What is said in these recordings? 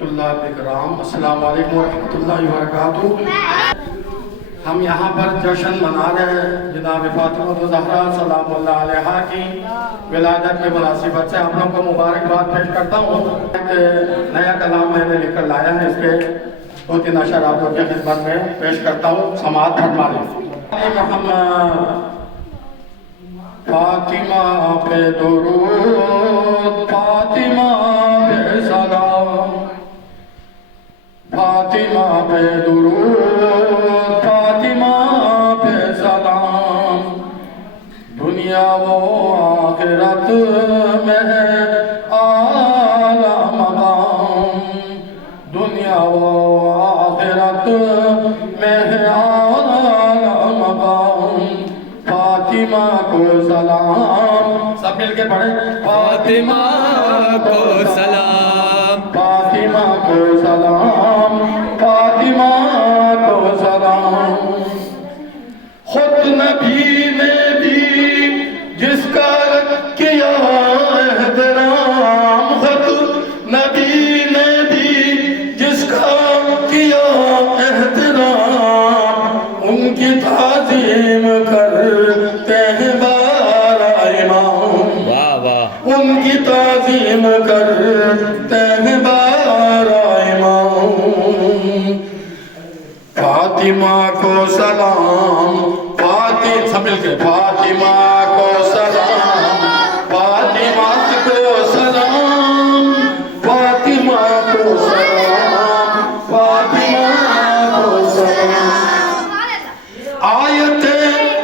طلاب اکرام، السلام علیکم ورحمۃ اللہ وبرکاتہ۔ ہم یہاں پر جشن منا رہے ہیں جناب فاطمہ الزہرا سلام اللہ علیہا کی ولادت میں مناسبت سے ہم لوگ کو مبارکباد پیش کرتا ہوں۔ ایک نیا کلام میں نے لکھ کر لایا ہے، اس کے دو تین اشعار آپ لوگ کی خدمت میں پیش کرتا ہوں، سماعت فرما لیں۔ محمد فاطمہ پہ درود، فاطمہ پہ سلام، فاطمہ پہ درود، فاطمہ پہ سلام، دنیا و آخرت میں ہے اعلیٰ مقام، دنیا و آخرت میں ہے اعلیٰ مقام، فاطمہ کو سلام، سب مل کے پڑھیں، فاطمہ کو سلام، فاطمہ کو سلام، فاطمہ کو سلام۔ خود نبی نے بھی جس کا کیا احترام، خود نبی نے بھی جس کا کیا احترام، ان کی تعظیم کرتے ہیں بارہ امام، واہ واہ، ان کی تعظیم کرتے ہیں بارہ امام۔ فاطمہ کو سلام، سب مل کے فاطمہ کو سلام، فاطمہ کو سلام، فاطمہ کو سلام، فاطمہ کو سلام۔ آیت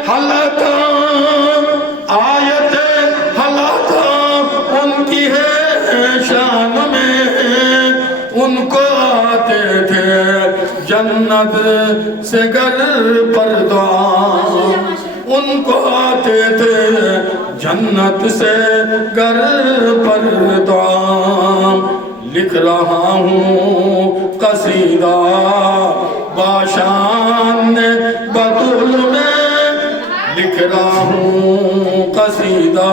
حلقہ، آیت حلقہ ان کی ہے شان میں، ان کو آتے تھے جنت سے گھر پر دعا، ان کو آتے تھے جنت سے گھر پر دعا۔ لکھ رہا ہوں قصیدہ باشان بطول میں، لکھ رہا ہوں قصیدہ